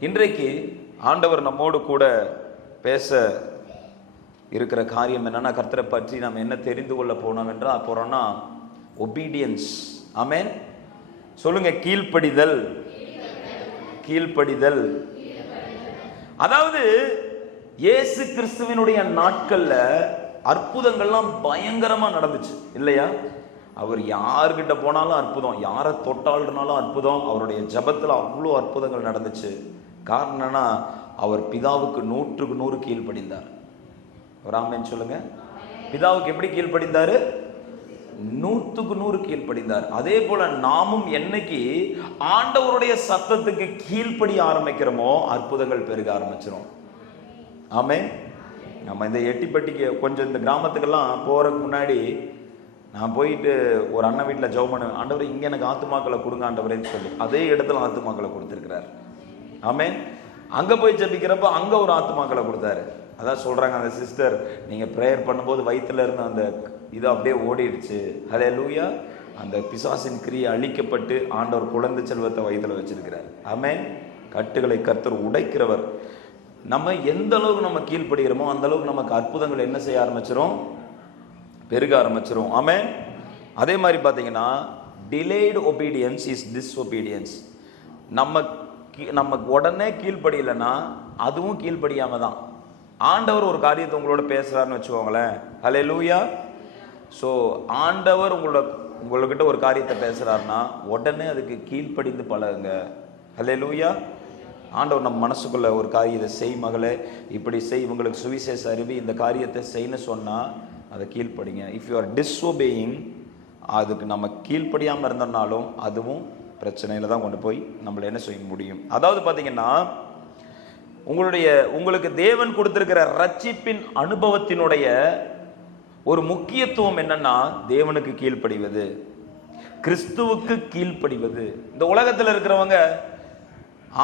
இன்றைக்கு ஆண்டவர் நம்மோடு கூட பேச இருக்கிற காரியம் என்னன்னா கர்த்தரை பற்றி நாம் என்ன தெரிந்து கொள்ள போனோம் என்றால் போறோம்னா ஒபீடியன்ஸ் ஆமேன் சொல்லுங்க கீழ்ப்படிதல். கீழ்ப்படிதல். அதாவது இயேசு கிறிஸ்துவினுடைய நாட்கள்ல அற்புதங்கள்லாம் பயங்கரமா நடந்துச்சு இல்லையா? அவர் யார்கிட்ட போனாலும் அற்புதம் யாரை தொட்டாளுனாலும் அற்புதம் அவருடைய ஜபத்தில் அவ்வளோ அற்புதங்கள் நடந்துச்சு. காரணம் என்னன்னா அவர் பிதாவுக்கு நூற்றுக்கு நூறு கீழ்ப்படிந்தார். ராமன் சொல்லுங்க. பிதாவுக்கு எப்படி கீழ்ப்படிந்தார்? நூற்றுக்கு நூறு கீழ்ப்படிந்தார். அதே போல நாமும் என்னைக்கு ஆண்டவருடைய சத்தத்துக்கு கீழ்ப்படி ஆரம்பிக்கிறோமோ அற்புதங்கள் பெருக ஆரம்பிச்சிடும் ஆமே நம்ம இந்த எட்டிப்பட்டிக்கு கொஞ்சம் இந்த கிராமத்துக்கெல்லாம் போகிறதுக்கு முன்னாடி நான் போயிட்டு ஒரு அண்ணன் வீட்டில் ஜவுமனு ஆண்டவர் இங்கே எனக்கு ஆத்துமாக்களை கொடுங்க ஆண்டவரேன்னு சொல்லி அதே இடத்துல ஆத்துமாக்களை கொடுத்துருக்கிறார். ஆமே அங்கே போய் ஜபிக்கிறப்ப அங்கே ஒரு ஆத்துமாக்களை கொடுத்தாரு. அதான் சொல்கிறாங்க அந்த சிஸ்டர் நீங்கள் ப்ரேயர் பண்ணும்போது வயிற்றுல இருந்த அந்த இது அப்படியே ஓடிடுச்சு. ஹலே லூயா அந்த பிசாசின் கிரியை அழிக்கப்பட்டு ஆண்டவர் குழந்தை செல்வத்தை வயித்துல வச்சிருக்கிறார். ஆமென். கட்டுகளை கர்த்தர் உடைக்கிறவர். நம்ம எந்த அளவுக்கு நம்ம கீழ்ப்படுகிறோமோ அந்த அளவுக்கு நமக்கு அற்புதங்கள் என்ன செய்ய ஆரம்பிச்சிரும்? பெருக ஆரம்பிச்சிரும். ஆமே அதே மாதிரி பார்த்தீங்கன்னா டிலேடு ஒபீடியன்ஸ் இஸ் disobedience. நம்ம நம்ம உடனே கீழ்ப்படியலைன்னா அதுவும் கீழ்ப்படியாமல் தான். ஆண்டவர் ஒரு காரியத்தை உங்களோட பேசுகிறாருன்னு வச்சுக்கோங்களேன். ஹலே லூயா ஸோ ஆண்டவர் உங்களோட உங்கள்கிட்ட ஒரு காரியத்தை பேசுகிறாருன்னா உடனே அதுக்கு கீழ்ப்படிந்து பழகுங்க. ஹலே லூயா ஆண்டவர் நம்ம மனசுக்குள்ள ஒரு காரியத்தை செய் மகளே. இப்படி செய் இவங்களுக்கு சுவிசேஷ அறிவி இந்த காரியத்தை செய்யன்னு சொன்னால் அதை கீழ்ப்படிங்க. இஃப் யூ ஆர் டிஸ்ஒபேயிங் அதுக்கு நம்ம கீழ்ப்படியாமல் இருந்தோம்னாலும் அதுவும் பிரச்சனையில் தான் கொண்டு போய் நம்மளை என்ன செய்ய முடியும்? அதாவது பார்த்தீங்கன்னா உங்களுடைய உங்களுக்கு தேவன் கொடுத்திருக்கிற ரட்சிப்பின் அனுபவத்தினுடைய ஒரு முக்கியத்துவம் என்னன்னா தேவனுக்கு கீழ்ப்படிவது. கிறிஸ்துவுக்கு கீழ்ப்படிவது. இந்த உலகத்தில் இருக்கிறவங்க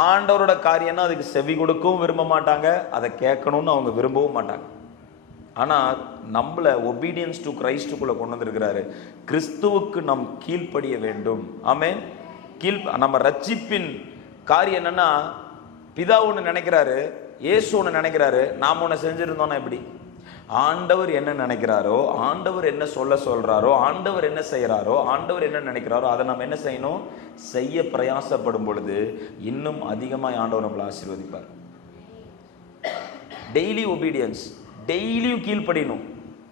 ஆண்டவரோட காரியம்னா அதுக்கு செவி கொடுக்கவும் விரும்ப மாட்டாங்க. அதை கேட்கணும்னு அவங்க விரும்பவும் மாட்டாங்க. ஆனால் நம்மளை ஒபீடியன்ஸ் டு கிரைஸ்டுக்குள்ளே கொண்டு வந்திருக்கிறாரு. கிறிஸ்துவுக்கு நம் கீழ்ப்படிய வேண்டும். ஆமேன். கீழ் நம்ம ரட்சிப்பின் காரியம் என்னன்னா பிதா ஒன்று நினைக்கிறாரு இயேசு ஒன்று நினைக்கிறாரு நாம் ஒன்று செஞ்சுருந்தோன்னா எப்படி? ஆண்டவர் என்ன நினைக்கிறாரோ ஆண்டவர் என்ன சொல்ல சொல்கிறாரோ ஆண்டவர் என்ன செய்கிறாரோ ஆண்டவர் என்ன நினைக்கிறாரோ அதை நம்ம என்ன செய்யணும்? செய்ய பிரயாசப்படும் பொழுது இன்னும் அதிகமாக ஆண்டவர் நம்மளை ஆசீர்வதிப்பார். டெய்லி ஒபீடியன்ஸ் டெய்லியும் கீழ்ப்படியணும்.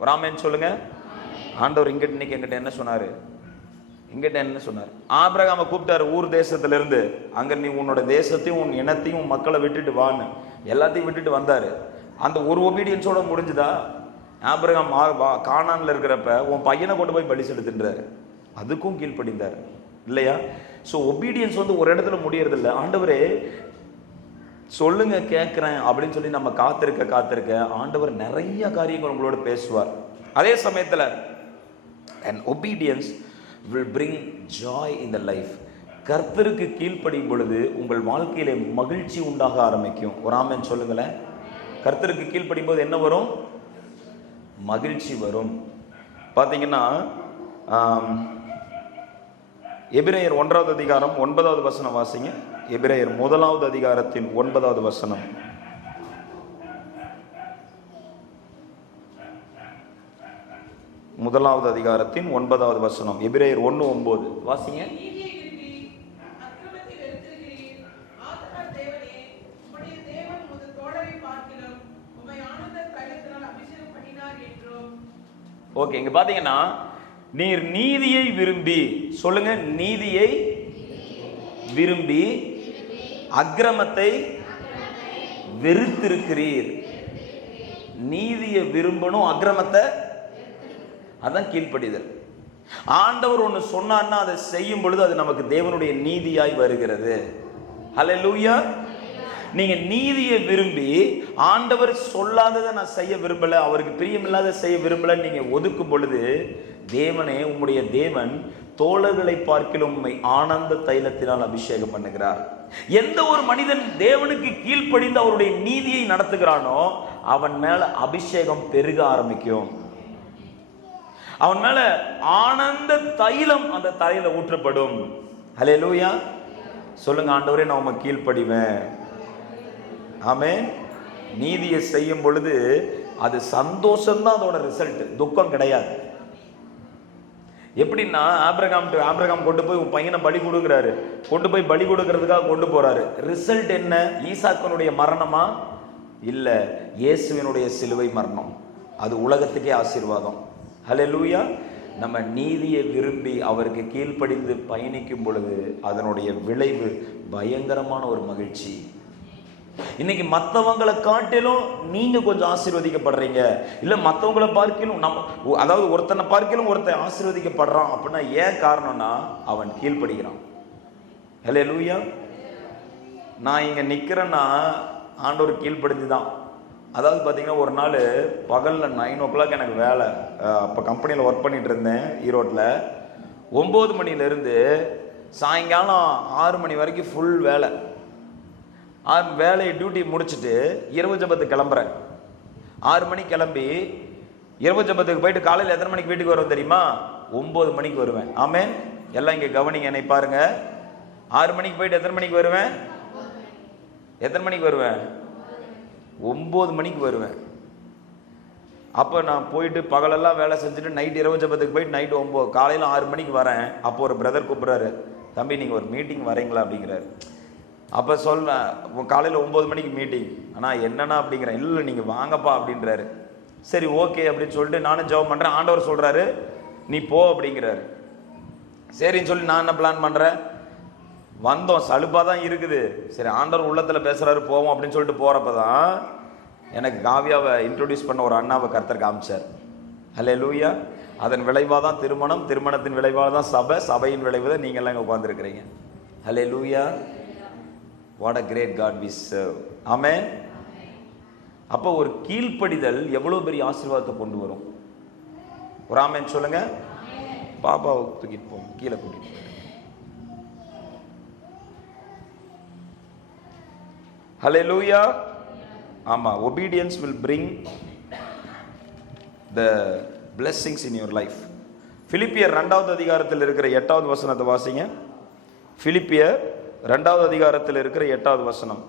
ராமேன்னு சொல்லுங்கள் ஆண்டவர் இங்கிட்ட இன்னைக்கு எங்கிட்ட என்ன சொன்னார்? எங்கிட்ட என்ன சொன்னார்? ஆபிரகாம கூப்பிட்டாரு ஊர் தேசத்துல இருந்து அங்க நீ உன்னோட தேசத்தையும் உன் இனத்தையும் உன் மக்களை விட்டுட்டு வான்னு. எல்லாத்தையும் விட்டுட்டு வந்தாரு. அந்த ஒரு ஒபீடியன்ஸோட முடிஞ்சுதா? ஆபிரகாம் ஆ- வா- இருக்கிறப்ப உன் பையனை கொண்டு போய் பலி செலுத்துன்றாரு அதுக்கும் கீழ்ப்படிந்தார். இல்லையா? ஸோ ஒபீடியன்ஸ் வந்து ஒரு இடத்துல முடியறது இல்லை ஆண்டவரே சொல்லுங்க கேட்குறேன் அப்படின்னு சொல்லி நம்ம காத்திருக்க காத்திருக்க ஆண்டவர் நிறைய காரியங்கள் உங்களோட பேசுவார். அதே சமயத்தில் and obedience will bring joy in the life கர்த்தருக்கு கீழ்ப்படியும் பொழுது உங்கள் வாழ்க்கையில மகிழ்ச்சி உண்டாக ஆரம்பிக்கும். ஒரு ஆமன் சொல்லுங்களேன். கர்த்தருக்கு கீழ்ப்படியும் போது என்ன வரும்? மகிழ்ச்சி வரும். பார்த்தீங்கன்னா எபிரேயர் ஒன்றாவது அதிகாரம் ஒன்பதாவது வசனம் வாசிங்க. எபிரேயர் முதலாவது அதிகாரத்தின் ஒன்பதாவது வசனம். முதலாவது அதிகாரத்தின் ஒன்பதாவது வசனம். எபிரேயர் ஒன்று ஒம்பது வாசிங்க. ஓகே இங்க பாத்தீங்கன்னா நீர் நீதியை விரும்பி சொல்லுங்க நீதியை விரும்பி அக்கிரமத்தை வெறுத்திருக்கிறீர். நீதியை விரும்பணும் அக்கிரமத்தை அதுதான் கீழ்ப்படிதல். ஆண்டவர் ஒன்று சொன்னார்னா அதை செய்யும் பொழுது அது நமக்கு தேவனுடைய நீதியாய் வருகிறது. ஹalleluya நீங்க நீதியை விரும்பி ஆண்டவர் சொல்லாததை நான் செய்ய விரும்பல அவருக்கு பிரியமில்லாத செய்ய விரும்பல நீங்க ஒதுக்கும் பொழுது தேவனே உம்முடைய தேவன் தோழர்களை பார்க்கிலும் உண்மை ஆனந்த தைலத்தினால் அபிஷேகம் பண்ணுகிறார். எந்த ஒரு மனிதன் தேவனுக்கு கீழ்ப்படிந்து அவருடைய நீதியை நடத்துகிறானோ அவன் மேல அபிஷேகம் பெருக ஆரம்பிக்கும். அவன் மேல ஆனந்த தைலம் அந்த தலையில ஊற்றப்படும். ஹalleluya. சொல்லுங்க ஆண்டவரே நான் உமக்கு கீழ்ப்படிவேன். ஆமே நீதியை செய்யும் பொழுது அது சந்தோஷம்தான் அதோட ரிசல்ட் துக்கம் கிடையாது. எப்படின்னா ஆப்ரகாம் ஆப்ரகாம் கொண்டு போய் உன் பையனை பலி கொடுக்குறாரு. கொண்டு போய் பலி கொடுக்கறதுக்காக கொண்டு போறாரு. ரிசல்ட் என்ன? ஈசாக்கனுடைய மரணமா? இல்லை இயேசுவினுடைய சிலுவை மரணம். அது உலகத்துக்கே ஆசீர்வாதம். ஹலெலூயா நம்ம நீதியை விரும்பி அவருக்கு கீழ்ப்படிந்து பயணிக்கும் பொழுது அதனுடைய விளைவு பயங்கரமான ஒரு மகிழ்ச்சி. இன்னைக்கு மற்றவங்களை காட்டிலும் நீங்க கொஞ்சம் ஆசீர்வதிக்கப்படுறீங்க. இல்ல மற்றவங்களை பார்க்கலும் நம்ம ஒ- அதாவது ஒருத்தனை பார்க்கலும் ஒருத்தன் ஆசீர்வதிக்கப்படுறான் அப்படின்னா ஏன் காரணம்னா அவன் கீழ்ப்படுகிறான் ஹலே லூயா நான் இங்க நிக்கிறேன்னா ஆண்டவர் கீழ்ப்படிஞ்சு தான் அதாவது பார்த்தீங்கன்னா ஒரு நாள் பகலில் நைன் ஓ கிளாக் எனக்கு வேலை. அப்போ கம்பெனியில் ஒர்க் பண்ணிட்டு இருந்தேன் ஈரோட்டில் ஒம்பது மணிலேருந்து சாயங்காலம் ஆறு மணி வரைக்கும் ஃபுல் வேலை. ஆறு வேலையை டியூட்டி முடிச்சுட்டு இரவு ஜபத்து கிளம்புறேன். ஆறு மணிக்கு கிளம்பி இரவு ஜபத்துக்கு போயிட்டு காலையில் எத்தனை மணிக்கு வீட்டுக்கு வருவோம் தெரியுமா? ஒம்பது மணிக்கு வருவேன். ஆமே எல்லாம் இங்கே கவனிங்க என்னை பாருங்கள் ஆறு மணிக்கு போயிட்டு எத்தனை மணிக்கு வருவேன்? எத்தனை மணிக்கு வருவேன்? ஒம்பது மணிக்கு வருவேன். அப்போ நான் போயிட்டு பகலெல்லாம் வேலை செஞ்சுட்டு நைட் இரவு ஜபத்துக்கு போயிட்டு நைட்டு ஒம்பது காலையில் ஆறு மணிக்கு வரேன். அப்போ ஒரு பிரதர் கூப்பிட்றாரு தம்பி நீங்கள் ஒரு மீட்டிங் வரீங்களா? அப்படிங்கிறாரு. அப்போ சொல்ல காலையில் ஒம்பது மணிக்கு மீட்டிங் ஆனால் என்னண்ணா அப்படிங்கிறேன் இல்லை நீங்கள் வாங்கப்பா அப்படின்றாரு. சரி ஓகே அப்படின்னு சொல்லிட்டு நானும் ஜெபம் பண்ணுறேன் ஆண்டவர் சொல்கிறாரு நீ போ அப்படிங்கிறாரு. சரின்னு சொல்லி நான் என்ன பிளான் பண்ணுறேன் வந்தோம் சலுப்பாக தான் இருக்குது. சரி ஆண்டவர் உள்ளத்தில் பேசுகிறாரு போவோம் அப்படின்னு சொல்லிட்டு போகிறப்ப தான் எனக்கு காவியாவை இன்ட்ரோடியூஸ் பண்ண ஒரு அண்ணாவை கர்த்தர் காமிச்சார். ஹலே லூயா அதன் விளைவாக தான் திருமணம் திருமணத்தின் விளைவாக தான் சபை சபையின் விளைவு தான் நீங்கள்லாம் இங்கே உட்காந்துருக்கிறீங்க hallelujah what a great God we serve ஆமே அப்போ ஒரு கீழ்ப்படிதல் எவ்வளோ பெரிய ஆசீர்வாதத்தை கொண்டு வரும்? ஒரு ஆமேன் சொல்லுங்க. பாப்பாவை தூக்கிட்டு போங்க கீழே கூட்டிட்டு ஹலே லூயா ஆமாம் obedience will bring the blessings in your life பிலிப்பியர் ரெண்டாவது அதிகாரத்தில் இருக்கிற எட்டாவது வசனத்தை வாசிங்க. பிலிப்பியர் ரெண்டாவது அதிகாரத்தில் இருக்கிற எட்டாவது வசனம்.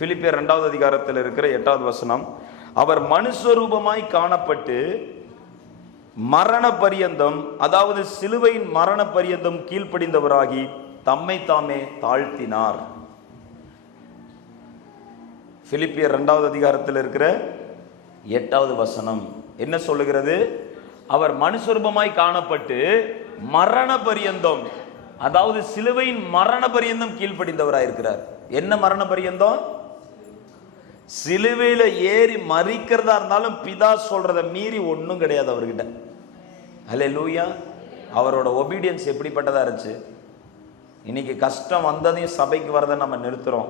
பிலிப்பியர் ரெண்டாவது அதிகாரத்தில் இருக்கிற எட்டாவது வசனம். அவர் மனுஸ்வரூபமாய் காணப்பட்டு மரண பரியந்தம் அதாவது சிலுவையின் மரண பரியந்தம் கீழ்ப்படிந்தவராகி தம்மை தாமே தாழ்த்தினார். பிலிப்பியர் இரண்டாவது அதிகாரத்தில் இருக்கிற எட்டாவது வசனம் என்ன சொல்லுகிறது? அவர் மனுஸ்வரூபமாய் காணப்பட்டு மரண பரியந்தம் அதாவது சிலுவையின் மரண பரியந்தம் கீழ்ப்படிந்தவராயிருக்கிறார் என்ன மரண பரியந்தம் சிலுவையில ஏறி மறிக்கிறதா இருந்தாலும் பிதா சொல்றதை மீறி ஒன்றும் கிடையாது அவர்கிட்ட. ஹலே லூயா அவரோட ஒபீடியன்ஸ் எப்படிப்பட்டதாக இருந்துச்சு? இன்னைக்கு கஷ்டம் வந்ததையும் சபைக்கு வரதை நம்ம நிறுத்துகிறோம்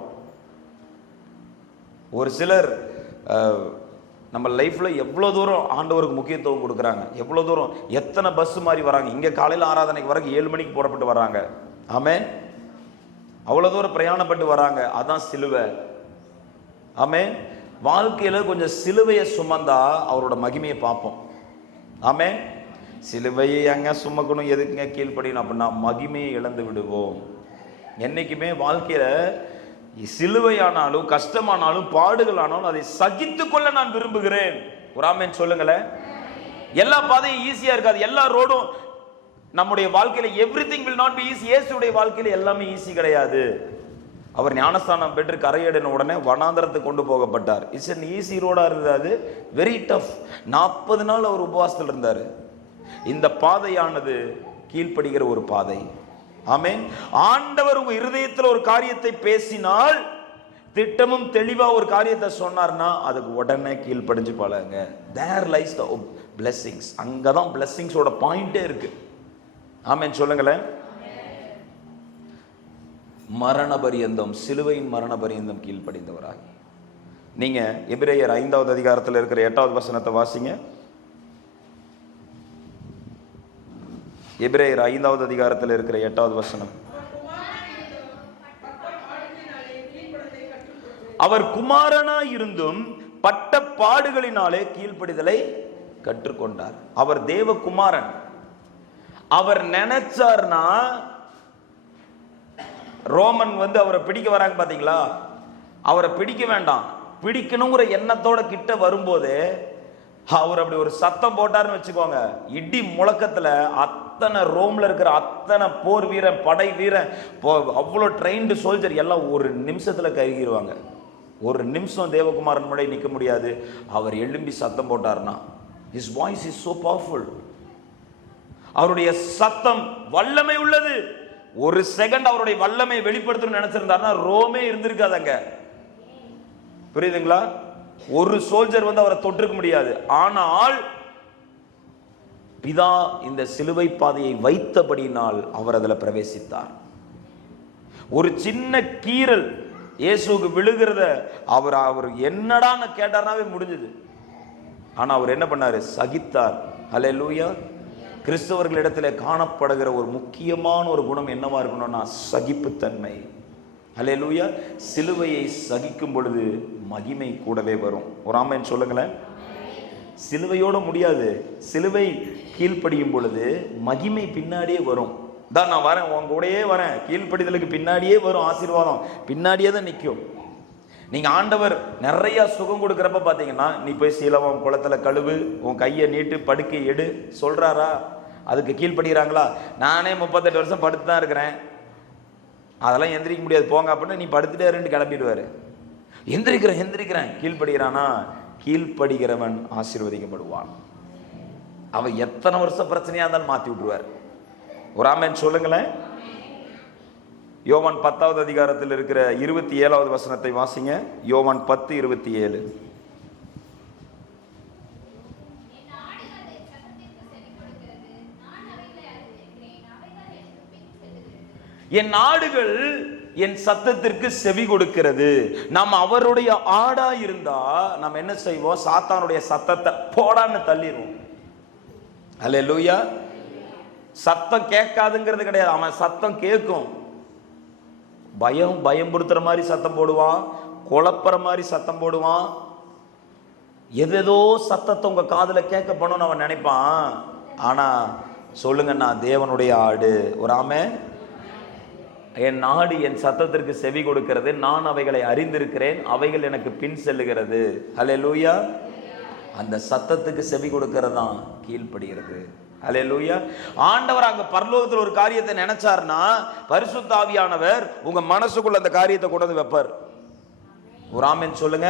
ஒரு சிலர் நம்ம லைஃப்பில் எவ்வளோ தூரம் ஆண்டவருக்கு முக்கியத்துவம் கொடுக்குறாங்க. எவ்வளோ தூரம் எத்தனை பஸ் மாதிரி வராங்க. இங்கே காலையில் ஆராதனைக்கு வரைக்கும் ஏழு மணிக்கு போடப்பட்டு வராங்க ஆமே அவ்வளோ தூரம் பிரயாணப்பட்டு வராங்க. அதான் சிலுவை. ஆமே வாழ்க்கையில் கொஞ்சம் சிலுவையை சுமந்தா அவரோட மகிமையை பார்ப்போம். ஆமே சிலுவையை எங்க சுமக்கணும் எதுக்குங்க கீழ்ப்படியணும்? அப்படின்னா மகிமையை இழந்து விடுவோம். என்னைக்குமே வாழ்க்கையில சிலுவையானாலும் கஷ்டமானாலும் பாடுகளானாலும் அதை சகித்து கொள்ள நான் விரும்புகிறேன். ஒரு சொல்லுங்களேன். எல்லா பாதையும் ஈஸியா இருக்காது. எல்லா ரோடும் நம்முடைய வாழ்க்கையில everything will not be easy இயேசுடைய வாழ்க்கையில எல்லாமே ஈஸி கிடையாது. அவர் ஞானஸ்தானம் பெற்று கரையடின உடனே வனாந்தரத்துக்கு கொண்டு போகப்பட்டார். இட்ஸ் அன் ஈஸி ரோடா இருந்தது. அது வெரி டஃப் நாற்பது நாள் அவர் உபவாசத்தில் இருந்தார். இந்த பாதையானது கீழ்ப்படுகிற ஒரு பாதை. ஆமேன். ஆண்டவர் உங்க இருதயத்தில் ஒரு காரியத்தை பேசினால் திட்டமும் தெளிவாக ஒரு காரியத்தை சொன்னார்னா அதுக்கு உடனே கீழ்ப்படிஞ்சு பழங்க தேர் லைஸ் த பிளெஸ்ஸிங்ஸ் அங்கதான் பிளெஸ்ஸிங்ஸோட பாயிண்டே இருக்கு. ஆமேன் சொல்லுங்களேன். மரண பரியந்தம் சிலுவையின் மரண பரியந்தம் கீழ்ப்படிந்தவராகி. நீங்கள் எபிரேயர் ஐந்தாவது அதிகாரத்தில் இருக்கிற எட்டாவது வசனத்தை வாசிங்க. எபிரேயர் ஐந்தாவது அதிகாரத்தில் இருக்கிற எட்டாவது வசனம். அவர் குமாரனா இருந்தும் பட்ட பாடுகளினாலே கீழ்ப்படிதலை கற்றுக்கொண்டார். அவர் தேவ குமாரன் அவர் நினைச்சார்னா ரோமன் வந்து அவரை பிடிக்க வராங்க பாத்தீங்களா? அவரை பிடிக்க வேண்டாம். பிடிக்கணுங்கிற எண்ணத்தோட கிட்ட வரும்போது அவர் அப்படி ஒரு சத்தம் போட்டாருன்னு வச்சுக்கோங்க. இடி முழக்கத்துல அத்தனை ரோம்ல இருக்கிற அத்தனை போர் வீரன் படை வீரன் அவ்வளோ ட்ரெயின்டு சோல்ஜர் எல்லாம் ஒரு நிமிஷத்துல கருகிடுவாங்க ஒரு நிமிஷம் தேவகுமாரன் முன்னாடி நிற்க முடியாது. அவர் எழும்பி சத்தம் போட்டார்னா his voice is so powerful அவருடைய சத்தம் வல்லமை உள்ளது. ஒரு செகண்ட் அவருடைய வல்லமை வெளிப்படுத்தணும்னு நினைச்சிருந்தாருன்னா ரோமே இருந்திருக்காதங்க. புரியுதுங்களா? ஒரு சோல்ஜர் வந்து அவரை தொட்டிருக்க முடியாது. ஆனால் பிதா இந்த சிலுவை பாதையை வைத்தபடினால் அவர் அதில் பிரவேசித்தார். ஒரு சின்ன கீறல் இயேசுக்கு விழுகிறத அவர் அவர் என்னடான்னு கேட்டார்னாவே முடிஞ்சது. ஆனால் அவர் என்ன பண்ணார்? சகித்தார். ஹalleluya. கிறிஸ்தவர்களிடத்தில் காணப்படுகிற ஒரு முக்கியமான ஒரு குணம் என்னவா இருக்கணும்னா சகிப்புத்தன்மை. ஹalleluya. சிலுவையை சகிக்கும் பொழுது மகிமை கூடவே வரும். ஒரு ஆமென் சொல்லுங்களேன். சிலுவையோட முடியாது. சிலுவை கீழ்ப்படியும் பொழுது மகிமை பின்னாடியே வரும். தான் நான் வரேன் உங்க கூடயே வரேன். கீழ்ப்படிதலுக்கு பின்னாடியே வரும் ஆசீர்வாதம். பின்னாடியே தான் நிற்கும் நீங்கள் ஆண்டவர் நிறைய சுகம் கொடுக்குறப்ப பார்த்தீங்கன்னா நீ போய் சீலவம் குளத்துல கழுவு உன் கையை நீட்டு படுக்கை எடு. சொல்கிறாரா அதுக்கு கீழ்ப்படுகிறாங்களா? நானே முப்பத்தெட்டு வருஷம் படுத்து தான் இருக்கிறேன். அதெல்லாம் எந்திரிக்க முடியாது. போங்க அப்படின்னு நீ படுத்துட்டே ரெண்டு கிளம்பிடுவார். எந்திரிக்கிறேன் எந்திரிக்கிறேன். கீழ்ப்படுகிறானா? கீழ்ப்படுகிறவன் ஆசீர்வதிக்கப்படுவான். அவன் எத்தனை வருஷம் பிரச்சனையாக இருந்தாலும் மாற்றி விட்டுருவார். ஒரு ஆமென் சொல்லுங்களேன். யோவான் பத்தாவது அதிகாரத்தில் இருக்கிற இருபத்தி ஏழாவது வசனத்தை வாசிங்க. யோவான் பத்து இருபத்தி ஏழு. என் நாடுகள் என் சத்தத்திற்கு செவி கொடுக்கிறது. நாம் அவருடைய ஆடா இருந்தா நம்ம என்ன செய்வோம்? சாத்தானுடைய சத்தத்தை போடான்னு தள்ளிடுவோம். அல்ல லூயா சத்தம் கேட்காதுங்கிறது கிடையாது. அவன் சத்தம் கேட்கும். பயம் பயம்படுத்துற மாதிரி சத்தம் போடுவான். குழப்புற மாதிரி சத்தம் போடுவான். எதேதோ சத்தத்தை உங்க காதில் கேட்க போனோம்னு அவன் நினைப்பான். ஆனா சொல்லுங்க நான் தேவனுடைய ஆடு. ஒரு ஆமை என் நாடு என் சத்தத்திற்கு செவி கொடுக்கிறது. நான் அவைகளை அறிந்திருக்கிறேன். அவைகள் எனக்கு பின் செல்லுகிறது. ஹalleluya. அந்த சத்தத்துக்கு செவி கொடுக்கிறதான் கீழ்ப்படுகிறது. லூயா ஆண்டவர் அங்க பரலோகத்தில் ஒரு காரியத்தை நினைச்சார்னா பரிசுத்தாவியானவர் உங்க மனசுக்குள்ள அந்த காரியத்தை கொண்டு வந்து வைப்பார். ஒரு ஆமென் சொல்லுங்க.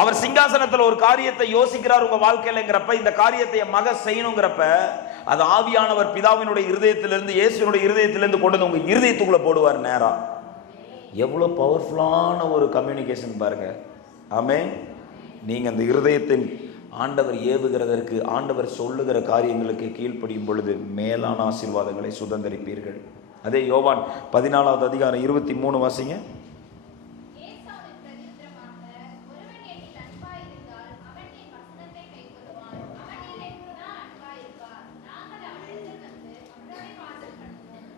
அவர் சிங்காசனத்தில் ஒரு காரியத்தை யோசிக்கிறார் உங்க வாழ்க்கையிலங்கிறப்ப இந்த காரியத்தை என் மக செய்யணுங்கிறப்ப அது ஆவியானவர் பிதாவினுடைய இருதயத்திலிருந்து இயேசுனுடைய இருதயத்திலிருந்து கொண்டு வந்து உங்க இருதயத்துக்குள்ள போடுவார் நேரா. எவ்வளவு பவர்ஃபுல்லான ஒரு கம்யூனிகேஷன் பாருங்க. ஆமே நீங்க அந்த இருதயத்தின் ஆண்டவர் ஏவுகிறதற்கு ஆண்டவர் சொல்லுகிற காரியங்களுக்கு கீழ்ப்படியும் பொழுது மேலான ஆசீர்வாதங்களை சுதந்திரிப்பீர்கள். அதே யோவான் பதினாலாவது அதிகாரம் இருபத்தி மூணு வாசிங்க.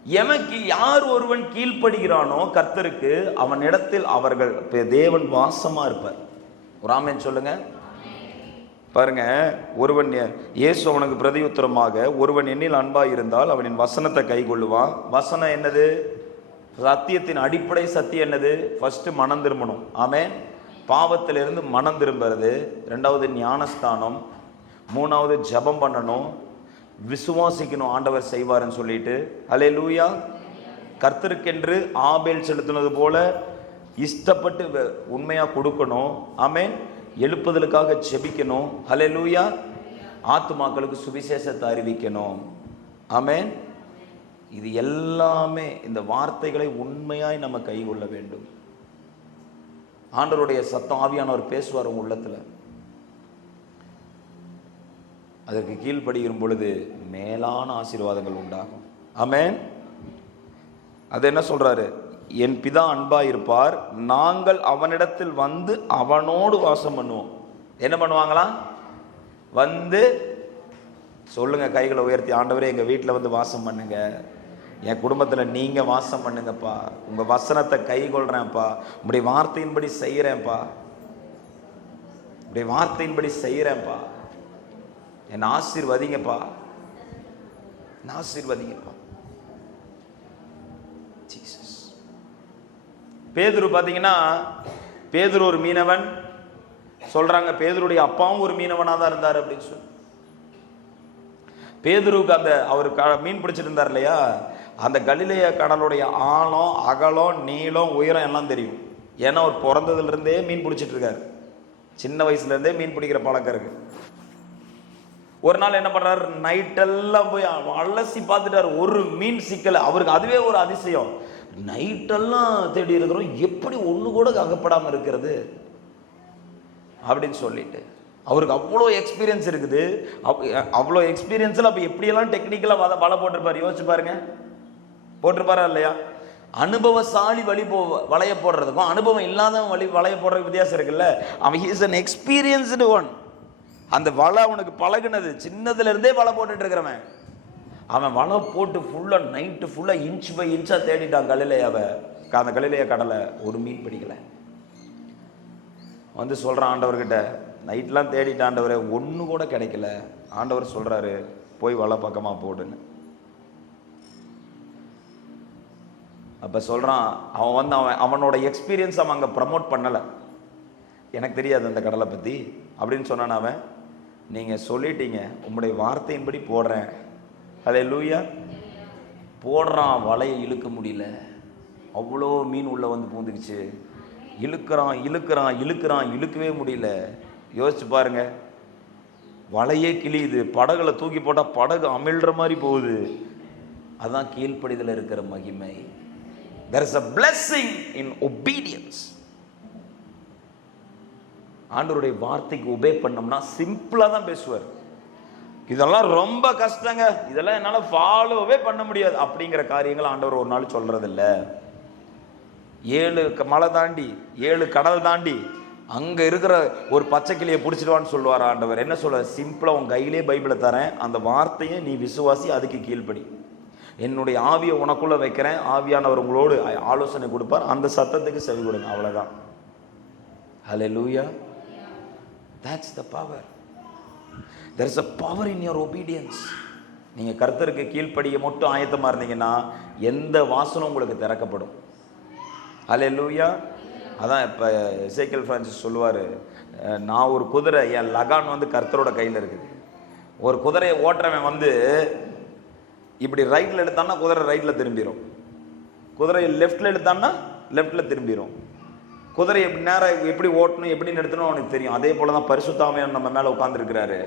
எமக்கு யார் ஒருவன் கீழ்ப்படுகிறானோ கர்த்தருக்கு அவனிடத்தில் அவர்கள் தேவன் வாசமாக இருப்பார். ஒரு ஆமென் சொல்லுங்க. பாருங்க ஒருவன் இயேசு அவனுக்கு பிரதி உத்தரமாக ஒருவன் எண்ணில் அன்பாக இருந்தால் அவனின் வசனத்தை கைக்கொள்ளுவான் வசனம் என்னது? சத்தியத்தின் அடிப்படை சத்தியம் என்னது? ஃபஸ்ட்டு மனம் திரும்பணும். ஆமென். பாவத்திலிருந்து மனம் திரும்புறது. ரெண்டாவது ஞானஸ்தானம். மூணாவது ஜெபம் பண்ணணும். விசுவாசிக்கணும் ஆண்டவர் செய்வாருன்னு சொல்லிட்டு. அலே லூயா கர்த்தருக்கென்று ஆபேல் செலுத்தினது போல இஷ்டப்பட்டு வ- கொடுக்கணும். ஆமேன். எழுப்புதலுக்காக ஜெபிக்கணும். ஹலே லூயா ஆத்துமாக்களுக்கு சுவிசேஷத்தை அறிவிக்கணும். ஆமேன். இது எல்லாமே இந்த வார்த்தைகளை உண்மையாய் நம்ம கைக்கொள்ள வேண்டும். ஆண்டவருடைய சத்தம் ஆவியானவர் பேசுவார் உள்ளத்தில் உள்ளத்துல. அதற்கு கீழ்ப்படுகிற பொழுது மேலான ஆசீர்வாதங்கள் உண்டாகும். அமேன் அது என்ன சொல்றாரு? என் பிதா அன்பா இருப்பார். நாங்கள் அவனிடத்தில் வந்து அவனோடு வாசம் பண்ணுவோம். என்ன பண்ணுவாங்களாம் வந்து சொல்லுங்க கைகளை உயர்த்தி ஆண்டவரே எங்க வீட்டில் வந்து வாசம் பண்ணுங்க. என் குடும்பத்தில் நீங்கள் வாசம் பண்ணுங்கப்பா. உங்கள் வசனத்தை கை கொள்கிறேன்ப்பா உங்களுடைய வார்த்தையின்படி செய்கிறேன்ப்பா உங்களுடைய வார்த்தையின்படி செய்கிறேன்ப்பா என்னை ஆசீர்வதிங்கப்பா. நான் ஆசீர்வதிங்கப்பா. ஜீசஸ் பேதுரு பார்த்தீங்கன்னா பேதுரு ஒரு மீனவன். சொல்கிறாங்க பேதுருடைய அப்பாவும் ஒரு மீனவனாக தான் இருந்தார் அப்படின்னு சொல்லி. பேதுருவுக்கு அந்த அவர் க மீன் பிடிச்சிட்டு இருந்தார் இல்லையா? அந்த கலிலேய கடலுடைய ஆழம் அகலம் நீளம் உயரம் எல்லாம் தெரியும். ஏன்னா அவர் பிறந்ததுலேருந்தே மீன் பிடிச்சிட்டு இருக்காரு. சின்ன வயசுலேருந்தே மீன் பிடிக்கிற பழக்கம் இருக்குது ஒரு நாள் என்ன பண்றாரு? நைட்டெல்லாம் போய் அலசி பார்த்துட்டாரு. ஒரு மீன் சிக்கல. அவருக்கு அதுவே ஒரு அதிசயம். நைட்டெல்லாம் தேடி இருக்கிறோம். எப்படி ஒன்று கூட அகப்படாமல் இருக்கிறது? அப்படின்னு சொல்லிட்டு. அவருக்கு அவ்வளோ எக்ஸ்பீரியன்ஸ் இருக்குது. அவ்- அவ்வளோ எக்ஸ்பீரியன்ஸில் அப்போ எப்படியெல்லாம் டெக்னிக்கலாக வலை வலை போட்டிருப்பாரு? யோசிச்சு பாருங்க. போட்டிருப்பாரா இல்லையா? அனுபவசாலி வழி போ வளைய போடுறதுக்கும் அனுபவம் இல்லாதவன் வழி வளைய போடுறதுக்கு வித்தியாசம் இருக்குல்ல. அவன் ஹீஸ் அன் எக்ஸ்பீரியன்ஸ்டு ஒன் அந்த வலை அவனுக்கு பழகுனது. சின்னதுலேருந்தே வலை போட்டுட்டு இருக்கிறவன். அவன் வலை போட்டு ஃபுல்லாக நைட்டு ஃபுல்லாக இன்ச் பை இன்ச்சாக தேடிட்டான் கலிலையாவை. அந்த கலிலையா கடலை ஒரு மீன் பிடிக்கலை. வந்து சொல்கிறான் ஆண்டவர்கிட்ட நைட்லாம் தேடிட்டு ஆண்டவர் ஒன்று கூட கிடைக்கல. ஆண்டவர் சொல்கிறாரு போய் வலை பக்கமாக போடுன்னு. அப்போ சொல்கிறான் அவன் வந்து அவன் அவனோட எக்ஸ்பீரியன்ஸ் அவன் அங்கே ப்ரமோட் பண்ணலை. எனக்கு தெரியாது அந்த கடலை பற்றி அப்படின்னு சொன்னான் அவன். நீங்கள் சொல்லிட்டீங்க உங்களுடைய வார்த்தையின்படி போடுறேன். அதே லூயா போடுறான் வலையை இழுக்க முடியல. அவ்வளோ மீன் உள்ளே வந்து பூந்துக்குச்சு. இழுக்கிறான் இழுக்கிறான் இழுக்கிறான் இழுக்கவே முடியல. யோசிச்சு பாருங்க. வலையே கிழியுது. படகுல தூக்கி போட்டால் படகு அமிழ்ற மாதிரி போகுது. அதான் கீழ்ப்படிதல் இருக்கிற மகிமை. There is a blessing in obedience ஆண்டவருடைய வார்த்தைக்கு உபே பண்ணோம்னா சிம்பிளாக தான் பேசுவார். இதெல்லாம் ரொம்ப கஷ்டங்க. இதெல்லாம் என்னால் ஃபாலோவே பண்ண முடியாது. அப்படிங்கிற காரியங்கள் ஆண்டவர் ஒரு நாள் சொல்கிறதில்ல ஏழு க- மலை தாண்டி ஏழு கடல் தாண்டி அங்கே இருக்கிற ஒரு பச்சை கிளியை பிடிச்சிடுவான்னு சொல்லுவார் ஆண்டவர். என்ன சொல்ல சிம்பிளாக உன் கையிலே பைபிளை தரேன். அந்த வார்த்தையை நீ விசுவாசி அதுக்கு கீழ்ப்படி. என்னுடைய ஆவியை உனக்குள்ளே வைக்கிறேன். ஆவியானவர் உங்களோடு ஆலோசனை கொடுப்பார். அந்த சத்தத்துக்கு செவி கொடுங்க. அவ்வளோதான் hallelujah that's the power there is a power in your obedience நீங்கள் கர்த்தருக்கு கீழ்ப்படிய மட்டும் ஆயத்தமாக இருந்தீங்கன்னா எந்த வாசனும் உங்களுக்கு திறக்கப்படும். ஹalleluya அதான் இப்போ சைக்கிள் ஃப்ரான்சிஸ் சொல்லுவார் நான் ஒரு குதிரை என் லகான் வந்து கர்த்தரோட கையில் இருக்குது. ஒரு குதிரையை ஓட்டுறவன் வந்து இப்படி ரைட்டில் எடுத்தான்னா குதிரை ரைட்டில் திரும்பிடும் குதிரையை லெஃப்டில் எடுத்தான்னா லெஃப்டில் திரும்பிடும் குதிரை எப்படி நேராக எப்படி ஓட்டணும் எப்படி நிறுத்தணும் அவனுக்கு தெரியும். அதே போல தான் பரிசுத்தாமையான நம்ம மேலே உட்காந்துருக்கிறாரு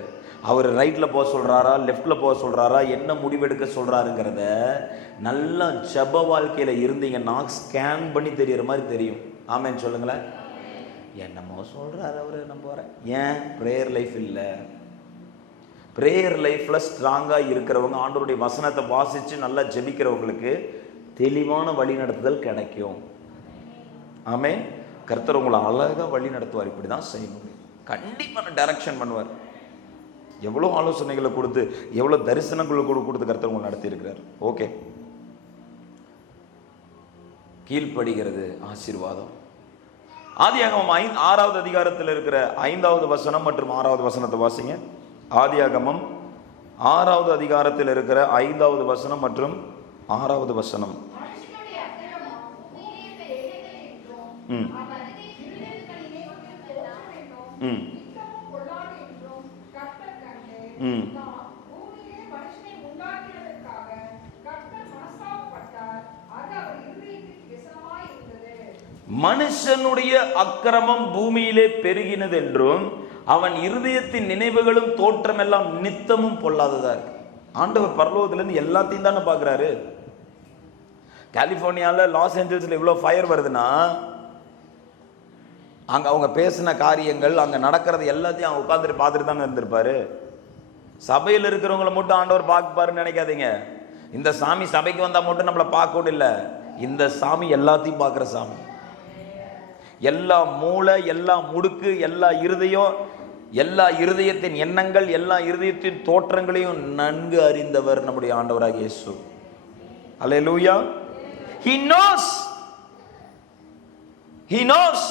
அவர் ரைட்டில் போக சொல்கிறாரா லெஃப்டில் போக சொல்கிறாரா என்ன முடிவெடுக்க சொல்கிறாருங்கிறத நல்லா ஜப வாழ்க்கையில் இருந்தீங்கன்னா ஸ்கேன் பண்ணி தெரிகிற மாதிரி தெரியும். ஆமேன்னு சொல்லுங்களேன். என்னமோ சொல்கிறார் அவர் நான் ஏன்? ப்ரேயர் லைஃப் இல்லை. ப்ரேயர் லைஃப்பில் ஸ்ட்ராங்காக இருக்கிறவங்க ஆண்டோருடைய வசனத்தை வாசித்து நல்லா ஜெபிக்கிறவங்களுக்கு தெளிவான வழி நடத்துதல் கிடைக்கும். ஆமே கர்த்தர் உங்களை அழகாக வழி நடத்துவார். இப்படி தான் செய்ய முடியும் கண்டிப்பான டைரக்ஷன் பண்ணுவார். எவ்வளோ ஆலோசனைகளை கொடுத்து எவ்வளோ தரிசனங்களை கூட கொடுத்து கர்த்தர் உங்களை நடத்தி இருக்கிறார் ஓகே. கீழ்ப்படுகிறது ஆசீர்வாதம். ஆதியாகமம் ஐந்து ஆறாவது அதிகாரத்தில் இருக்கிற ஐந்தாவது வசனம் மற்றும் ஆறாவது வசனத்தை வாசிங்க. ஆதியாகமம் ஆறாவது அதிகாரத்தில் இருக்கிற ஐந்தாவது வசனம் மற்றும் ஆறாவது வசனம். ம் அவனது இருதயங்களிலே ஒன்றுமில்லாம் என்றும், ம் நித்தமும் பொல்லாது என்றும் கர்த்தர் கண்டு, ம் நாம் பூமியிலே மனுஷனை உண்டாக்கினதற்காக கர்த்தர் மனஸ்தாபப்பட்டார். அது அவர் இருதயத்திற்கு ம். ம். மனுஷனுடைய அக்கிரமம் பூமியிலே பெருகினது என்றும் அவன் இருதயத்தின் நினைவுகளும் தோற்றமெல்லாம் நித்தமும் பொல்லாததா இருக்கு. ஆண்டவர் பரலோகத்திலேருந்து எல்லாத்தையும் தானே பார்க்குறாரு. கலிஃபோர்னியாவில் லாஸ் ஏஞ்சல்ஸில் இவ்வளோ ஃபயர் வருதுன்னா அங்கே அவங்க பேசின காரியங்கள் அங்கே நடக்கிறது எல்லாத்தையும் அவங்க உட்காந்துட்டு பார்த்துட்டு தாங்க இருந்திருப்பாரு. சபையில் இருக்கிறவங்கள மட்டும் ஆண்டவர் பார்ப்பாருன்னு நினைக்காதீங்க. இந்த சாமி சபைக்கு வந்தால் மட்டும் நம்மளை பார்க்கணும் இல்லை. இந்த சாமி எல்லாத்தையும் பார்க்குற சாமி. எல்லா மூளை எல்லா முடுக்கு எல்லா இருதயம் எல்லா இருதயத்தின் எண்ணங்கள் எல்லா இருதயத்தின் தோற்றங்களையும் நன்கு அறிந்தவர் நம்முடைய ஆண்டவராக இயேசு. Hallelujah he knows he knows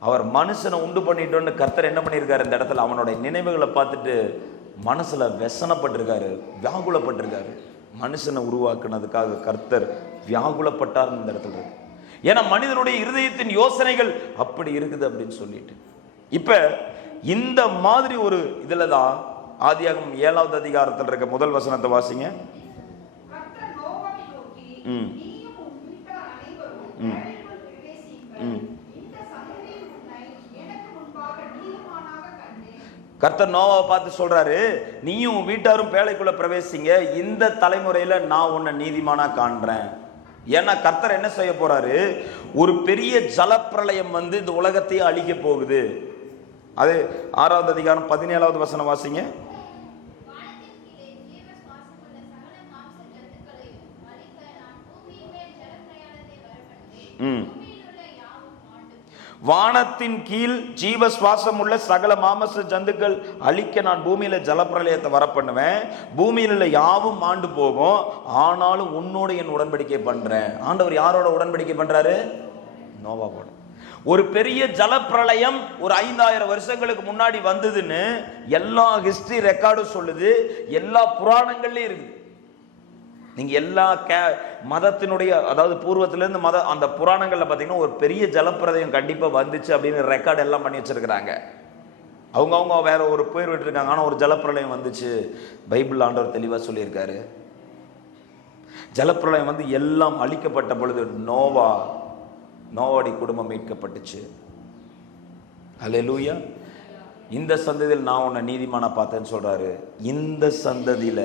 அவர் மனுஷனை உண்டு பண்ணிட்டோன்னு கர்த்தர் என்ன பண்ணியிருக்காரு? இந்த இடத்துல அவனுடைய நினைவுகளை பார்த்துட்டு மனசில் வெசனப்பட்டிருக்காரு வியாகுலப்பட்டிருக்காரு. மனுஷனை உருவாக்குனதுக்காக கர்த்தர் வியாகுலப்பட்டார் இந்த இடத்துல இருக்கு. ஏன்னா மனிதனுடைய இருதயத்தின் யோசனைகள் அப்படி இருக்குது அப்படின்னு சொல்லிட்டு. இப்போ இந்த மாதிரி ஒரு இதில் தான் ஆதியாகம் ஏழாவது அதிகாரத்தில் இருக்க முதல் வசனத்தை வாசிங்க. ம். ம். ம். கர்த்தர் நோவாவை பார்த்து சொல்கிறாரு நீயும் வீட்டாரும் பேழைக்குள்ள பிரவேசிங்க. இந்த தலைமுறையில் நான் உன்னை நீதிமானா காண்றேன். ஏன்னா கர்த்தர் என்ன செய்ய போகிறாரு ஒரு பெரிய ஜலப்பிரளயம் வந்து இந்த உலகத்தையே அழிக்க போகுது. அது ஆறாவது அதிகாரம் பதினேழாவது வசனம் வாசிங்க. ம். வானத்தின் கீழ் ஜீவ சுவாசம் உள்ள சகல மாமச ஜந்துக்கள் அழிக்க நான் பூமியில ஜலப்பிரளயத்தை வர பண்ணுவேன் பூமியில் உள்ள யாவும் மாண்டு போகும். ஆனாலும் உன்னோட என் உடன்படிக்கை பண்றேன். ஆண்டவர் யாரோட உடன்படிக்கை பண்றாரு? நோவாவோட. ஒரு பெரிய ஜலப்பிரளயம் ஒரு ஐந்தாயிரம் வருஷங்களுக்கு முன்னாடி வந்ததுன்னு எல்லா ஹிஸ்டரி ரெக்கார்டும் சொல்லுது. எல்லா புராணங்கள்லயும் இருக்குது. நீங்கள் எல்லா கே மதத்தினுடைய அதாவது பூர்வத்திலேருந்து மத அந்த புராணங்களில் பார்த்தீங்கன்னா ஒரு பெரிய ஜலப்பிரதயம் கண்டிப்பாக வந்துச்சு அப்படின்னு ரெக்கார்ட் எல்லாம் பண்ணி வச்சிருக்கிறாங்க. அவங்கவுங்க வேற ஒரு பேர் விட்டுருக்காங்க. ஆனால் ஒரு ஜலப்பிரளயம் வந்துச்சு. பைபிள் ஆண்டவர் தெளிவாக சொல்லியிருக்காரு. ஜலப்பிரளயம் வந்து எல்லாம் அழிக்கப்பட்ட பொழுது நோவா நோவாடி குடும்பம் மீட்கப்பட்டுச்சு. அல்லேலூயா இந்த சந்ததியில் நான் உன்னை நீதிமான பார்த்தேன்னு சொல்கிறாரு இந்த சந்ததியில்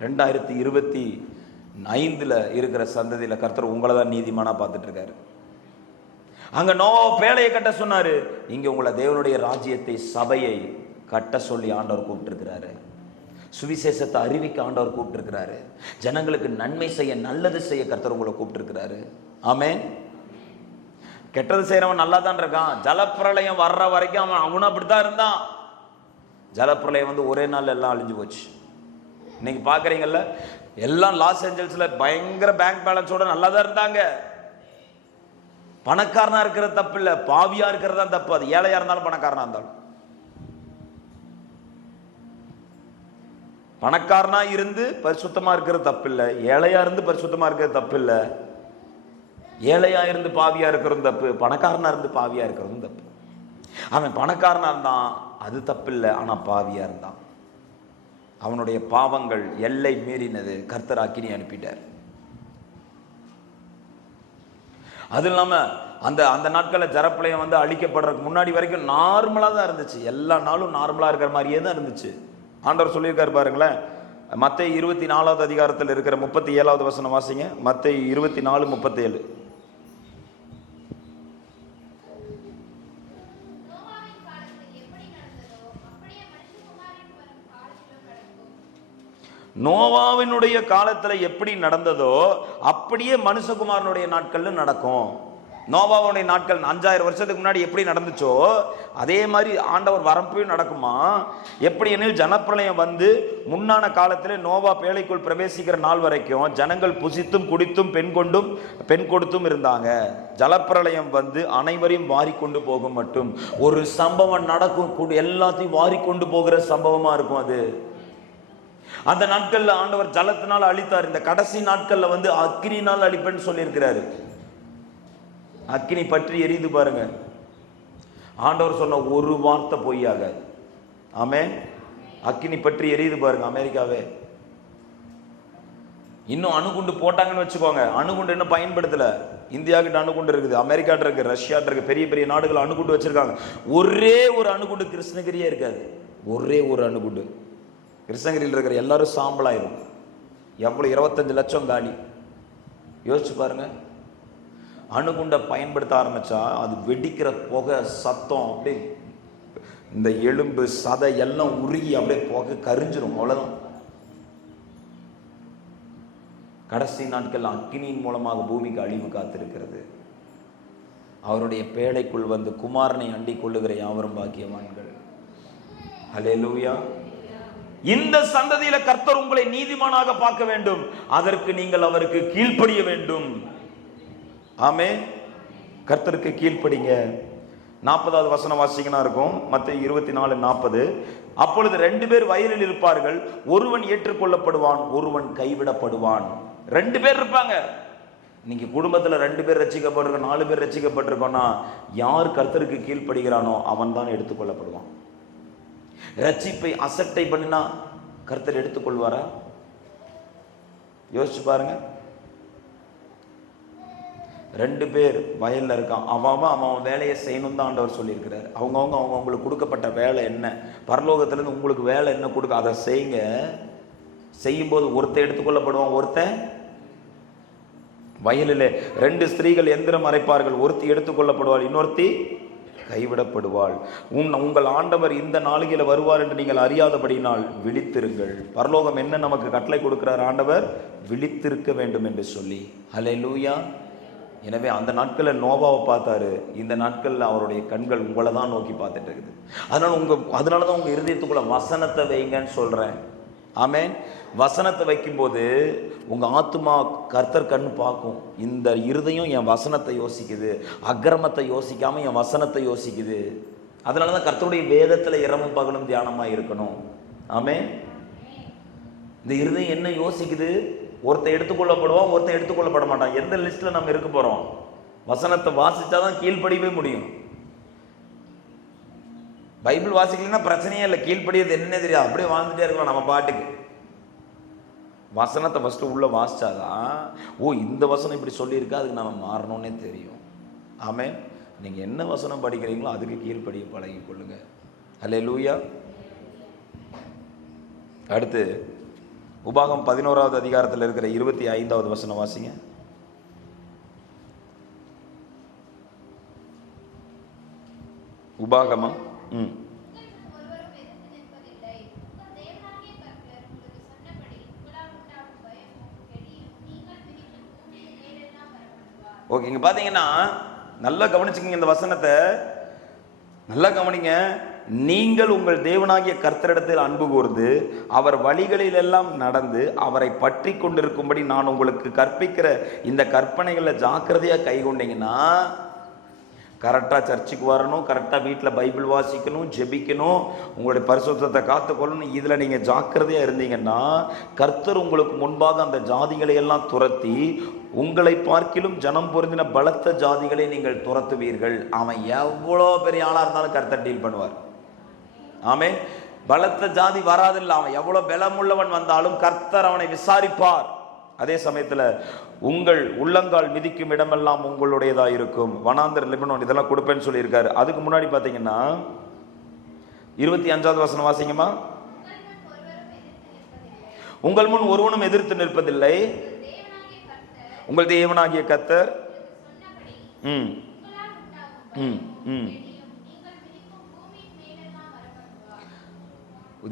ரெண்டாயிரத்தி இருபத்தி ஐந்தில் இருக்கிற சந்ததியில் கர்த்தர் உங்களை தான் நீதிமானாக பார்த்துட்டு இருக்காரு நோ நோவா பேழையை கட்ட சொன்னாரு. இங்கே உங்களை தேவனுடைய ராஜ்யத்தை சபையை கட்ட சொல்லி ஆண்டவர் கூப்பிட்டுருக்கிறாரு. சுவிசேஷத்தை அறிவிக்க ஆண்டவர் கூப்பிட்டுருக்கிறாரு. ஜனங்களுக்கு நன்மை செய்ய நல்லது செய்ய கர்த்தர் உங்களை கூப்பிட்டுருக்கிறாரு. ஆமே கெட்டது செய்கிறவன் நல்லா தான் இருக்கான். ஜலப்பிரளயம் வர்ற வரைக்கும் அவன் அவனும் அப்படித்தான் இருந்தான். ஜலப்பிரளயம் வந்து ஒரே நாள் எல்லாம் அழிஞ்சு போச்சு. இன்னைக்கு பார்க்குறீங்கல்ல எல்லாம் லாஸ் ஏஞ்சல்ஸ்ல பயங்கர பேங்க் பேலன்ஸோட நல்லா தான் இருந்தாங்க. பணக்காரனா இருக்கிற தப்பு இல்லை பாவியா இருக்கிறது தான் தப்பு. அது ஏழையா இருந்தாலும் பணக்காரனா இருந்தாலும். பணக்காரனா இருந்து பரிசுத்தமா இருக்கிறது தப்பு இல்லை ஏழையா இருந்து பரிசுத்தமா இருக்கிறது தப்பு இல்லை ஏழையா இருந்து பாவியா இருக்கிறதும் தப்பு. பணக்காரனா இருந்து பாவியா இருக்கிறதும் தப்பு. அவன் பணக்காரனா இருந்தான். அது தப்பு இல்லை ஆனா பாவியா இருந்தான். அவனுடைய பாவங்கள் எல்லை மீறினது கர்த்தராக்கினி அனுப்பிட்டார். அது இல்லாம அந்த அந்த நாட்களில் ஜரப்பிளையம் வந்து அழிக்கப்படுறதுக்கு முன்னாடி வரைக்கும் நார்மலா தான் இருந்துச்சு. எல்லா நாளும் நார்மலா இருக்கிற மாதிரியே தான் இருந்துச்சு. ஆண்டவர் சொல்லியிருக்காரு பாருங்களேன். மற்ற இருபத்தி நாலாவது அதிகாரத்தில் இருக்கிற முப்பத்தி ஏழாவது வசனம் வாசிங்க. மற்ற இருபத்தி நாலு முப்பத்தி ஏழு நோவாவின் காலத்தில் எப்படி நடந்ததோ அப்படியே மனுஷகுமாரன் வரும் காலத்திலும் நடக்கும் நோவாவினுடைய காலத்தில் எப்படி நடந்ததோ அப்படியே மனுஷகுமாரனுடைய நாட்கள்ல நடக்கும். நோவாவுடைய நாட்கள் அஞ்சாயிரம் வருஷத்துக்கு முன்னாடி எப்படி நடந்துச்சோ அதே மாதிரி ஆண்டவர் வரப்பையும் நடக்குமா? எப்படி எனில் ஜனப்பிரளயம் வந்து முன்னான காலத்தில் நோவா பேழைக்குள் பிரவேசிக்கிற நாள் வரைக்கும் ஜனங்கள் புசித்தும் குடித்தும் பெண் கொண்டும் பெண் கொடுத்தும் இருந்தாங்க. ஜலப்பிரளயம் வந்து அனைவரையும் வாரி கொண்டு போகும் மட்டும். ஒரு சம்பவம் நடக்கும் எல்லாத்தையும் வாரி கொண்டு போகிற சம்பவமாக இருக்கும் அது. அந்த நாட்கள்ல ஆண்டவர் ஜலத்தினால் அழித்தார். இந்த கடைசி நாட்கள்ல வந்து அக்கினினால் அழிப்பேன்னு சொல்லியிருக்கிறாரு. அக்கினி பற்றி எரியுது பாருங்க. ஆண்டவர் சொன்ன ஒரு வார்த்தை பொய்யாகாது ஆமே அக்கினி பற்றி எரியுது பாருங்க அமெரிக்காவே. இன்னும் அணுகுண்டு போட்டாங்கன்னு வச்சுக்கோங்க. அணுகுண்டு இன்னும் பயன்படுத்தல. இந்தியா கிட்ட அணுகுண்டு இருக்குது அமெரிக்காட்ட இருக்கு ரஷ்யாட்ட இருக்கு பெரிய பெரிய நாடுகள் அணுகுண்டு வச்சிருக்காங்க. ஒரே ஒரு அணுகுண்டு கிருஷ்ணகிரியே இருக்காது. ஒரே ஒரு அணுகுண்டு. கிருஷ்ணகிரியில் இருக்கிற எல்லாரும் சாம்பலாயிரும் எவ்வளோ இருபத்தஞ்சு லட்சம் காலி. யோசிச்சு பாருங்க. அணுகுண்டை பயன்படுத்த ஆரம்பித்தா அது வெடிக்கிற புகை சத்தம் அப்படியே இந்த எலும்பு சதை எல்லாம் உருகி அப்படியே புகை கரிஞ்சிரும் அவ்வளோதான் கடைசி நாட்கள் அக்னியின் மூலமாக பூமிக்கு அழிவு காத்திருக்கிறது. அவருடைய பேழைக்குள் வந்து குமாரனை அண்டிக் கொள்ளுகிற யாவரும் பாக்கியவான்கள். ஹalleluya இந்த சந்ததியில கர்த்தர் உங்களை நீதிமானாக பார்க்க வேண்டும். அதற்கு நீங்கள் அவருக்கு கீழ்ப்படிய வேண்டும். ஆமே. கர்த்தருக்கு கீழ்ப்படிங்க. நாற்பதாவது வசன வாசிங்கன்னா இருக்கும். மற்ற இருபத்தி நாலு நாற்பது. அப்பொழுது ரெண்டு பேர் வயலில் இருப்பார்கள். ஒருவன் ஏற்றுக்கொள்ளப்படுவான் ஒருவன் கைவிடப்படுவான். ரெண்டு பேர் இருப்பாங்க. இன்னைக்கு குடும்பத்தில் ரெண்டு பேர் ரசிக்கப்பட்டிருக்கோம் நாலு பேர் ரசிக்கப்பட்டிருக்கோம்னா யார் கர்த்தருக்கு கீழ்ப்படுகிறானோ அவன் தான் எடுத்துக்கொள்ளப்படுவான். ரட்சிப்பை அசட்டை பண்ணினா கர்த்தர் எடுத்துக்கொள்வாரா? யோசிச்சு பாருங்க. ரெண்டு பேர் வயலில் இருக்கான். அவன் அவன் அவன் அவன் வேலையை செய்யணும் தான் ஆண்டவர் சொல்லியிருக்கிறார். அவங்கவுங்க அவங்க அவங்களுக்கு கொடுக்கப்பட்ட வேலை என்ன? பரலோகத்திலேருந்து உங்களுக்கு வேலை என்ன கொடுக்க? அதை செய்யுங்க. செய்யும்போது ஒருத்தன் எடுத்துக்கொள்ளப்படுவான் ஒருத்தன் வயலில். ரெண்டு ஸ்திரீகள் எந்திரம் அரைப்பார்கள் ஒருத்தி எடுத்துக்கொள்ளப்படுவாள் இன்னொருத்தி கைவிடப்படுவாள். உன் உங்கள் ஆண்டவர் இந்த நாளிகையில் வருவார் என்று நீங்கள் அறியாதபடினால் விழித்திருங்கள். பரலோகம் என்ன நமக்கு கட்டளை கொடுக்கிறார் ஆண்டவர்? விழித்திருக்க வேண்டும் என்று சொல்லி. ஹலே லூயா எனவே அந்த நாட்களில் நோவாவை பார்த்தாரு. இந்த நாட்களில் அவருடைய கண்கள் உங்களை தான் நோக்கி பார்த்துட்டு இருக்குது. அதனால உங்கள் அதனால தான் உங்கள் இருதயத்துக்குள்ள வசனத்தை வைங்கன்னு சொல்கிறேன் ஆமேன். வசனத்தை வைக்கும்போது உங்கள் ஆத்துமா கர்த்தர் கண் பார்க்கும். இந்த இருதயம் என் வசனத்தை யோசிக்குது. அக்கிரமத்தை யோசிக்காமல் என் வசனத்தை யோசிக்குது. அதனால தான் கர்த்தருடைய வேதத்தில் இரவும் பகலும் தியானமாக இருக்கணும். ஆமே இந்த இருதயம் என்ன யோசிக்குது? ஒருத்தன் எடுத்துக்கொள்ளப்படுவான் ஒருத்தன் எடுத்துக்கொள்ளப்பட மாட்டான். எந்த லிஸ்ட்டில் நம்ம இருக்க போகிறோம் வசனத்தை வாசிச்சாதான் கீழ்ப்படியவே முடியும். பைபிள் வாசிக்கலன்னா பிரச்சனையே இல்லை. கீழ்ப்படியது என்ன தெரியாது. அப்படியே வாழ்ந்துட்டே இருக்கலாம் நம்ம பாட்டுக்கு. வசனத்தை ஃபஸ்ட்டு உள்ளே வாசிச்சாதான் ஓ இந்த வசனம் இப்படி சொல்லியிருக்கா அதுக்கு நம்ம மாறணும்னே தெரியும். ஆமே நீங்கள் என்ன வசனம் படிக்கிறீங்களோ அதுக்கு கீழ்ப்படிய பழகி கொள்ளுங்க. ஹலே லூயா அடுத்து உபாகம் பதினோராவது அதிகாரத்தில் இருக்கிற இருபத்தி ஐந்தாவது வசனம் வாசிங்க. உபாகமம் ம். ஓகே இங்க பாத்தீங்கன்னா நல்லா கவனிச்சுக்கங்க இந்த வசனத்தை. நல்லா கவனிங்க. நீங்கள் உங்கள் தேவனாகிய கர்த்தரிடத்தில் அன்பு கூர்ந்து அவர் வழிகளிலெல்லாம் நடந்து அவரை பற்றி கொண்டிருக்கும்படி நான் உங்களுக்கு கற்பிக்கிற இந்த கற்பனைகளை ஜாக்கிரதையா கை கொண்டீங்கன்னா கரெக்டாக சர்ச்சுக்கு வரணும் கரெக்டாக வீட்டில் பைபிள் வாசிக்கணும் ஜெபிக்கணும் உங்களுடைய பரிசுத்தத்தை காத்துக்கொள்ளணும். இதில் நீங்கள் ஜாக்கிரதையாக இருந்தீங்கன்னா கர்த்தர் உங்களுக்கு முன்பாக அந்த ஜாதிகளை எல்லாம் துரத்தி உங்களை பார்க்கிலும் ஜனம் பொருந்தின பலத்த ஜாதிகளை நீங்கள் துரத்துவீர்கள். அவன் எவ்வளோ பெரிய ஆளாக இருந்தாலும் கர்த்தர் டீல் பண்ணுவார். ஆமே பலத்த ஜாதி வராதில்ல. அவன் எவ்வளோ பலமுள்ளவன் வந்தாலும் கர்த்தர் அவனை விசாரிப்பார். அதே சமயத்தில் உங்கள் உள்ளங்கால் மிதிக்கும் இடமெல்லாம் உங்களுடையதா இருக்கும். வனாந்தர் லிபனோன் இதெல்லாம் கொடுப்பேன்னு சொல்லியிருக்காரு. அதுக்கு முன்னாடி பார்த்தீங்கன்னா இருபத்தி அஞ்சாவது வசனம் வாசிங்கம்மா. உங்கள் முன் ஒருவனும் எதிர்த்து நிற்பதில்லை. உங்கள் தேவனாகிய கத்தர் ம் ம் ம்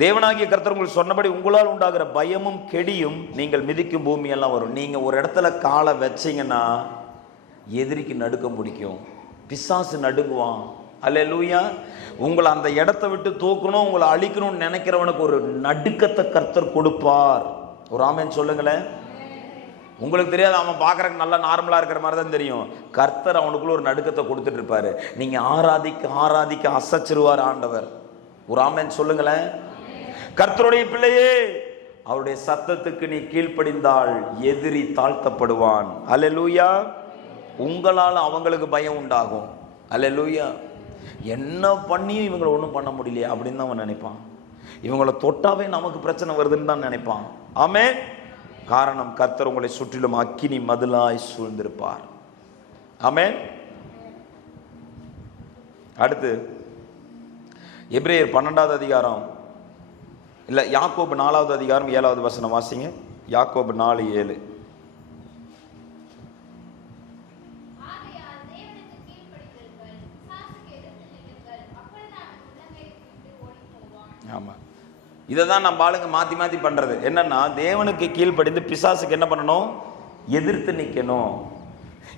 தேவனாகிய கர்த்தர் உங்களுக்கு சொன்னபடி உங்களால் உண்டாகிற பயமும் கெடியும் நீங்கள் மிதிக்கும் பூமியெல்லாம் வரும். நீங்கள் ஒரு இடத்துல காலை வச்சிங்கன்னா எதிரிக்கு நடுக்கம் பிடிக்கும் பிசாசு நடுங்குவான். அல்ல லூயா உங்களை அந்த இடத்த விட்டு தூக்கணும் உங்களை அழிக்கணும்னு நினைக்கிறவனுக்கு ஒரு நடுக்கத்தை கர்த்தர் கொடுப்பார். ஒரு ஆமேன் சொல்லுங்களேன். உங்களுக்கு தெரியாது அவன் பார்க்குறக்கு நல்லா நார்மலாக இருக்கிற மாதிரி தான் தெரியும். கர்த்தர் அவனுக்குள்ள ஒரு நடுக்கத்தை கொடுத்துட்டு இருப்பாரு. நீங்கள் ஆராதிக்க ஆராதிக்க அசச்சிருவார் ஆண்டவர். ஒரு ஆமேன் சொல்லுங்களேன். கர்த்தருடைய பிள்ளையே அவருடைய சத்தத்துக்கு நீ கீழ்ப்படிந்தால் எதிரி தாழ்த்தப்படுவான். அல்லேலூயா. உங்களால் அவங்களுக்கு பயம் உண்டாகும். அல்லேலூயா. என்ன பண்ணியும் இவங்களை ஒன்றும் பண்ண முடியலையே அப்படின்னு தான் அவன் நினைப்பான். இவங்களை தொட்டாவே நமக்கு பிரச்சனை வருதுன்னு தான் நினைப்பான். ஆமே காரணம் கர்த்தர் உங்களை சுற்றிலும் அக்கினி மதிலாய் சூழ்ந்திருப்பார். ஆமே அடுத்து எப்ரேயர் பன்னெண்டாவது அதிகாரம் இல்லை யாக்கோபு நாலாவது அதிகாரம் ஏழாவது வசனம் வாசிங்க. யாக்கோபு நாலு ஏழு. ஆமாம் இதை தான் நம்ம ஆளுங்க மாற்றி மாற்றி பண்ணுறது என்னன்னா தேவனுக்கு கீழ்ப்படிந்து பிசாசுக்கு என்ன பண்ணணும்? எதிர்த்து நிற்கணும்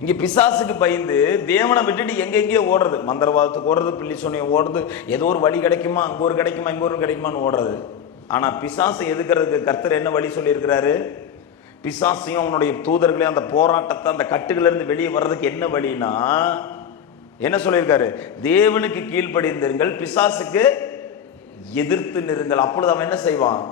இங்கே பிசாசுக்கு பயந்து தேவனை விட்டுட்டு எங்கெங்கேயோ ஓடுறது. மந்திரவாதத்துக்கு ஓடுறது பில்லி சொன்னிய ஓடுறது. ஏதோ ஒரு வழி கிடைக்குமா? அங்கே ஒரு கிடைக்குமா? இங்கே ஒரு கிடைக்குமான்னு ஓடுறது. ஆனால் பிசாசை எதுக்கிறதுக்கு கர்த்தர் என்ன வழி சொல்லியிருக்கிறாரு? பிசாசையும் அவனுடைய தூதர்களையும் அந்த போராட்டத்தை அந்த கட்டுகளிலிருந்து வெளியே வர்றதுக்கு என்ன வழினா என்ன சொல்லியிருக்காரு? தேவனுக்கு கீழ்ப்படிந்திருங்கள் பிசாசுக்கு எதிர்த்து நிறுங்கள் அப்பொழுது அவன் என்ன செய்வான்?